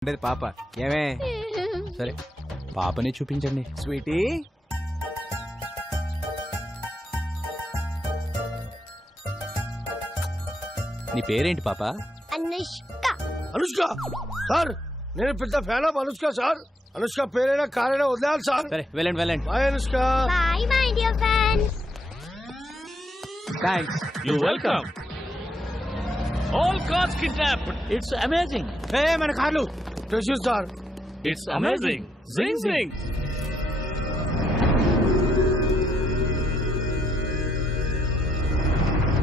పాప ఏమే సరే పాపని చూపించండి. స్వీటీ నీ పేరేంటి పాప? అనుష్క. అనుష్క సార్, నేను పెద్ద fan of Anushka sir. Anushka పేరైనా కారైనా వదిలేయాలి సార్. సరే వెళ్ళండి వెళ్ళండి. Bye Anushka. Bye, my dear fans. Thanks. You welcome. All cars kidnapped. It's amazing. మన కార్లు pressure sir. It's amazing. Zing zing.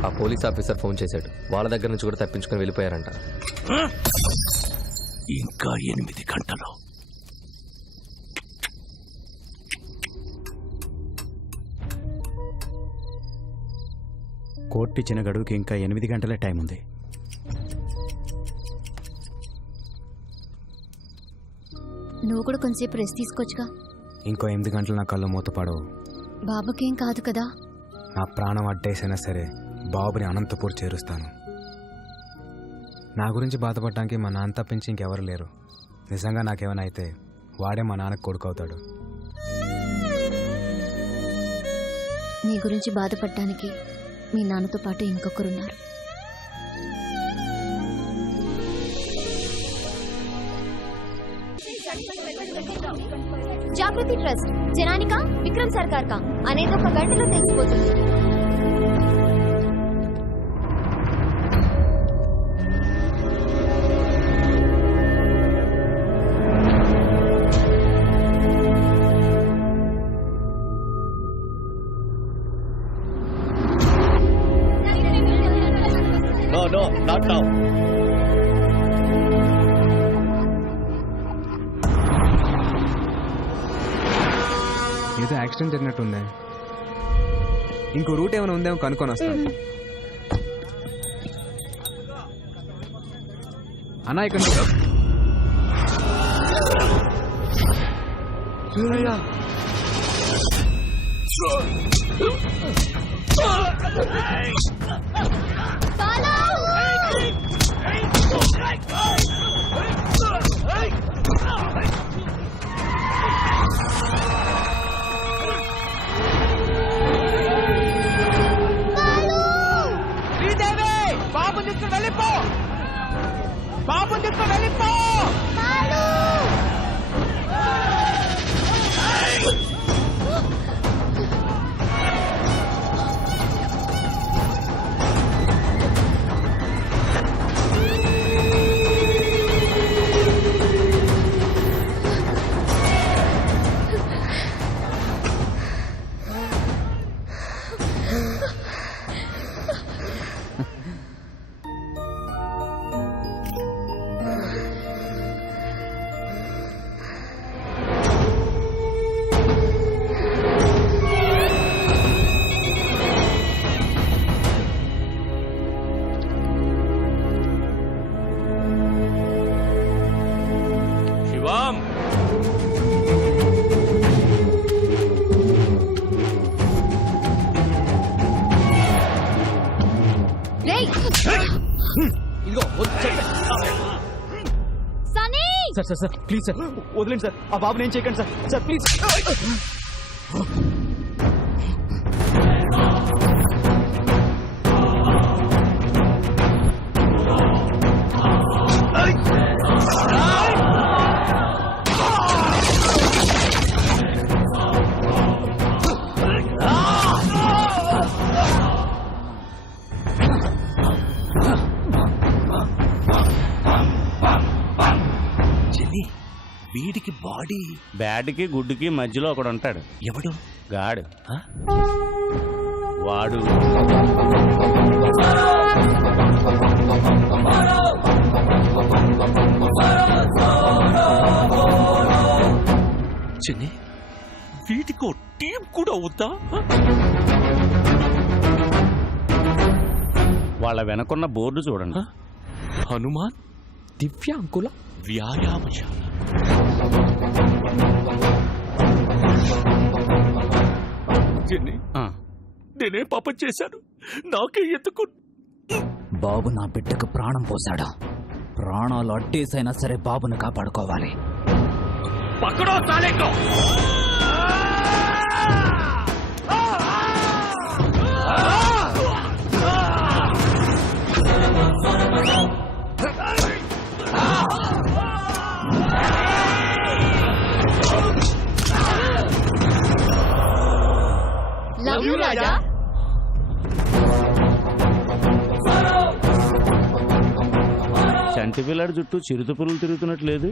ఆ పోలీస్ ఆఫీసర్ ఫోన్ చేశాడు. వాళ్ళ దగ్గర నుంచి కూడా తప్పించుకొని వెళ్ళిపోయారంట. ఇంకా 8 గంటలు. కోర్టు ఇచ్చిన గడువుకి ఇంకా 8 గంటలే టైం ఉంది. నువ్వు కూడా కొంచెంసేపు రెస్ట్ తీసుకోవచ్చుగా. ఇంకో 8 గంటలు నా కళ్ళు మూతపడవు. బాబుకేం కాదు కదా. నా ప్రాణం అడ్డేసైనా సరే బాబుని అనంతపూర్ చేరుస్తాను. నా గురించి బాధపడటానికి మా నాన్న తప్పించి ఇంకెవరు లేరు. నిజంగా నాకేమైనా అయితే వాడే మా నాన్నకు కొడుకు అవుతాడు. నీ గురించి బాధపడటానికి మీ నాన్నతో పాటు ఇంకొకరున్నారు. జాగృతి ట్రస్ట్ జనానికా విక్రమ్ సర్కార్ కా అనేది ఒక గంటలో తెలిసిపోతుంది. No, not now. ఏదో యాక్సిడెంట్ జరిగినట్టుందే. ఇంకో రూట్ ఏమైనా ఉందేమో కనుక్కొని వస్తాను. అన్నా ఇక్కడ Shivam. ఇదిగో సనీ సార్ ప్లీజ్ సార్ వదిలేండి సార్. ఆ బాబుని ఏం చేయకండి సార్ ప్లీజ్. వీడికి బాడీ బ్యాడ్కి గుడ్డుకి మధ్యలో ఒకడు ఉంటాడు. ఎవడు? గాడు. వాడు చిన్ని, వీటికో టీం కూడా అవుతా? వాళ్ళ వెనకున్న బోర్డు చూడండి. హనుమాన్ దివ్యాంకుల వ్యాయామశాల. చిన్ని, నేనే పాపం చేశాను. నాకే ఎందుకు? బాబు నా బిడ్డకు ప్రాణం పోశాడు. ప్రాణాలు అడ్డేసైనా సరే బాబుని కాపాడుకోవాలి. పక్కడో సాలేకో లవ్ యూ రాజా. చంటి పిల్లాడి చుట్టూ చిరుత పురులు తిరుగుతున్నట్లేదు.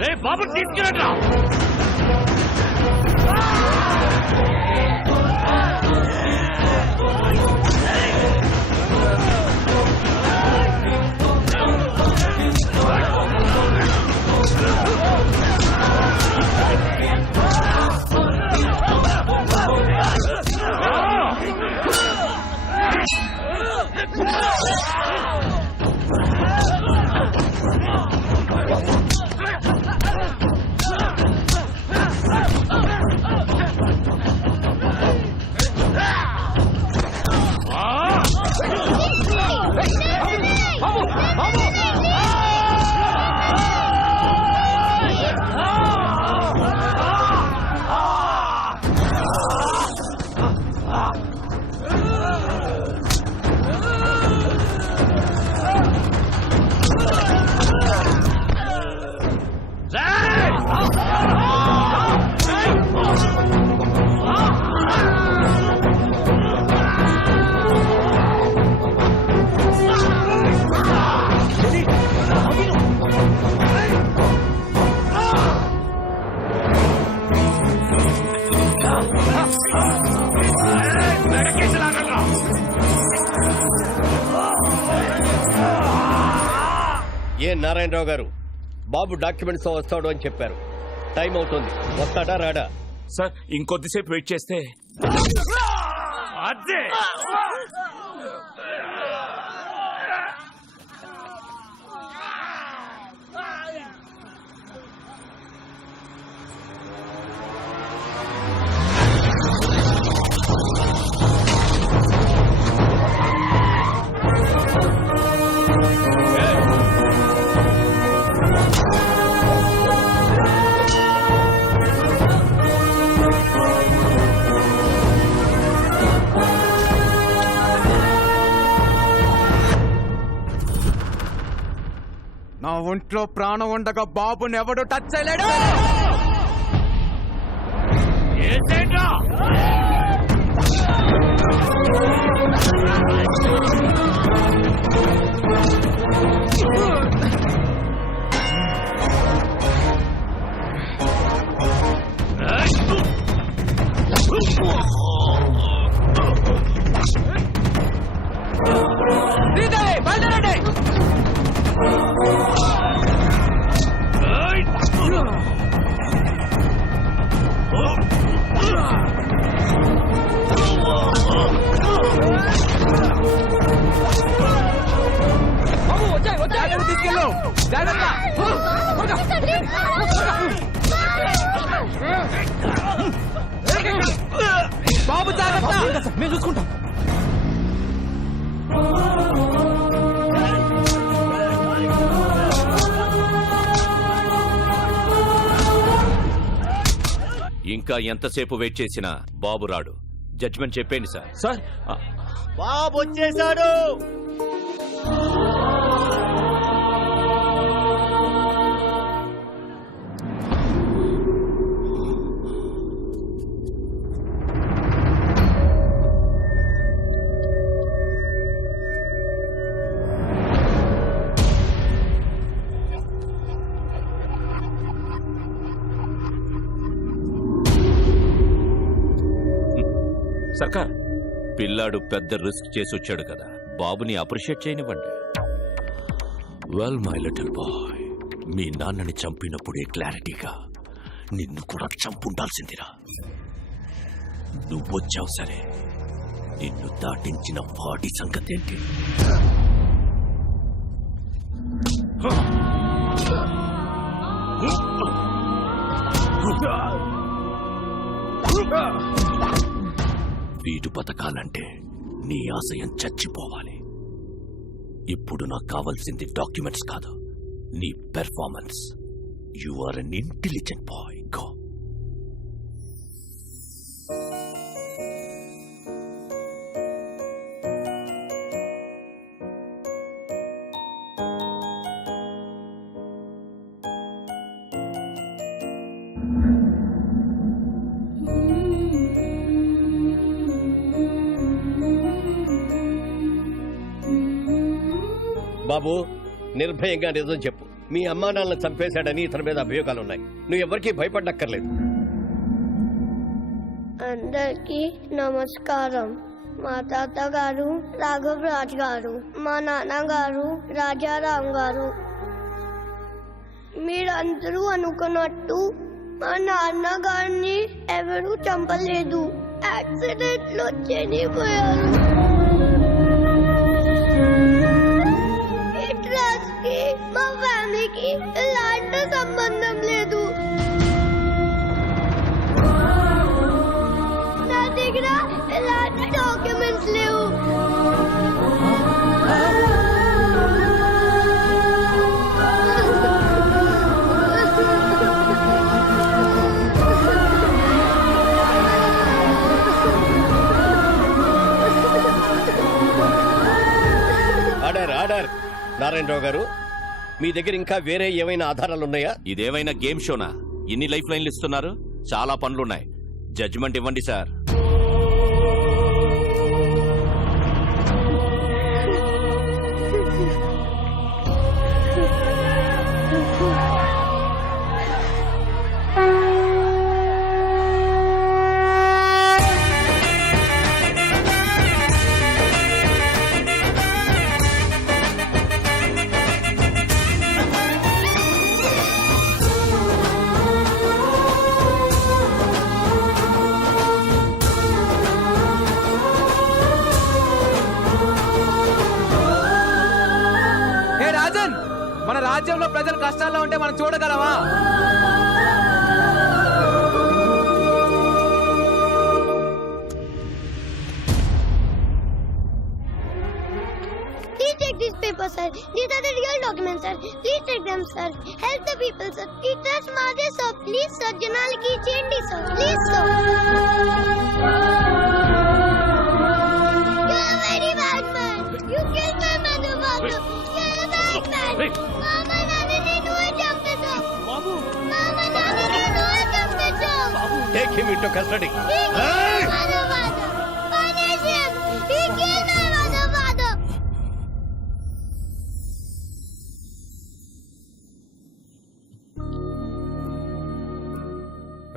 రే బాబు తీసుకెళ్ళట్రా. ఏ నారాయణరావు గారు, బాబు డాక్యుమెంట్స్ తో వస్తాడు అని చెప్పారు. టైం అవుతుంది, వస్తాడా రాడా? సార్ ఇంకొద్దిసేపు వెయిట్ చేస్తే అదే నా ఒంట్లో ప్రాణం ఉండగా బాబుని ఎవడు టచ్ చేయలేడు. బాబు జాగ్రత్త, మేము చూసుకుంటాం. ఇంకా ఎంతసేపు వెయిట్ చేసినా బాబు రాడు. జడ్జిమెంట్ చెప్పండి సార్. సార్ బాబు వచ్చేసాడు. సర్కార్, పిల్లాడు పెద్ద రిస్క్ చేసి వచ్చాడు కదా, బాబుని అప్రిషియేట్ చేయనివ్వండి. వెల్ మై లిటిల్ బాయ్, మీ నాన్నని చంపినప్పుడే క్లారిటీగా నిన్ను కూడా చంపుండాల్సిందిరా. నువ్వొచ్చావు సరే, నిన్ను దాటించిన వాడి సంగతేంటి? వీడు బతకాలంటే నీ ఆశయం చచ్చిపోవాలి. ఇప్పుడు నాకు కావాల్సింది డాక్యుమెంట్స్ కాదు, నీ performance. You are an intelligent boy. Go. బాబు, నిర్భయంగా నిజం చెప్పు. మీ అమ్మా నాన్నలను చంపేశాడని ఇతని మీద అభియోగాలున్నాయి. నువ్వు ఎవరికీ భయపడక్కర్లేదు. అందరికీ నమస్కారం. మా తాతగారు రాఘవ్ రాజ్ గారు, మా నాన్నగారు రాజారాం గారు. మీరందరూ అనుకున్నట్టు మా నాన్నగారిని ఎవరూ చంపలేదు. యాక్సిడెంట్ లో చనిపోయారు. ఈ ట్రస్ట్ కి మా ఫ్యామిలీకి ఎలాంటి సంబంధం లేదు. నా దగ్గర ఎలాంటి డాక్యుమెంట్స్ లేవు. Order order. నారాయణరావు గారు, మీ దగ్గర ఇంకా వేరే ఏమైనా ఆధారాలున్నాయా? ఇదేమైనా గేమ్ షోనా? ఇన్ని లైఫ్ లైన్లు ఇస్తున్నారు. చాలా పనులున్నాయి. జడ్జిమెంట్ ఇవ్వండి సార్. ఏ రాజన్, మన రాజ్యంలో ప్రజలు కష్టాల్లో ఉంటే మనం చూడగలమా? Please take these papers, sir. These are the real documents, sir. Please take them, sir. Help the people, sir. It is Madhe, sir. Please, sir. Janaliki Chendi, sir. Please, sir. You are a very bad man. You killed my mother, father. You are a bad man. Mama, Nani, నేను చంపేశా. Mama, Nani, నేను చంపేశా. Take him into custody. He killed my mother, father. Punish him. He killed my mother, father.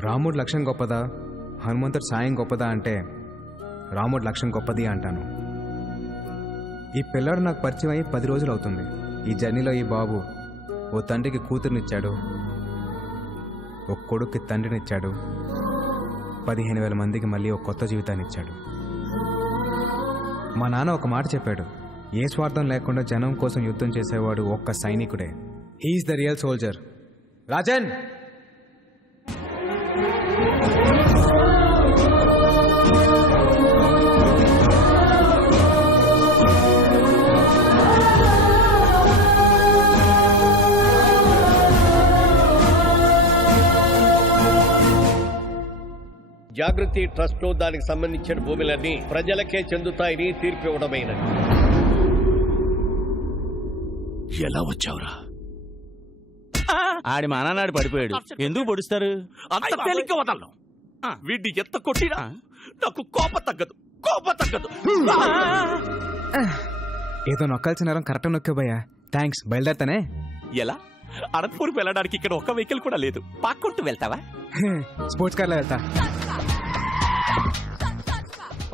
రాముడి లక్ష్యం గొప్పదా, హనుమంతుడి సాయం గొప్పదా అంటే రాముడి లక్ష్యం గొప్పది అంటాను. ఈ పిల్లాడు నాకు పరిచయం అయ్యి 10 రోజులు అవుతుంది. ఈ జర్నీలో ఈ బాబు ఓ తండ్రికి కూతురునిచ్చాడు, ఓ కొడుక్కి తండ్రినిచ్చాడు, 15,000 మందికి మళ్ళీ ఒక కొత్త జీవితాన్ని ఇచ్చాడు. మా నాన్న ఒక మాట చెప్పాడు, ఏ స్వార్థం లేకుండా జనం కోసం యుద్ధం చేసేవాడు ఒక్క సైనికుడే. He is the real soldier. Rajan, Jagruti trust దానికి సంబంధించిన భూములన్నీ ప్రజలకే చెందుతాయని తీర్పు ఇవ్వడమైనది. ఎలా వచ్చావురా? ఆడి మానాడు పడిపోయాడు. ఎందుకు పొడుస్తారు? అంత తేలిక వదలను. వీడిని ఎంత కొట్టినా నాకు కోపం తగ్గదు. ఏదో నొక్కాల్సిన నేరం కరెక్ట్ నొక్కాబయ్యా. థ్యాంక్స్. బయలుదేరతానే. ఎలా? అనంతపూర్కి వెళ్ళడానికి ఇక్కడ ఒక్క వెహికల్ కూడా లేదు. పాక్కుంటూ వెళ్తావా? స్పోర్ట్స్ కార్లో వెళ్తా.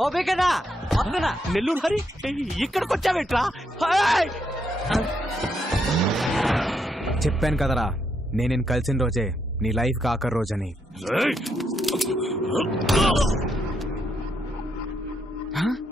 ఓ బికడా వస్తున్నా. నెల్లూరు హరి, ఇక్కడికి వచ్చావేట్రా? చెప్పాను కదరా నేను కలిసిన రోజే నీ లైఫ్ ఆఖరి రోజని. రేయ్! హ?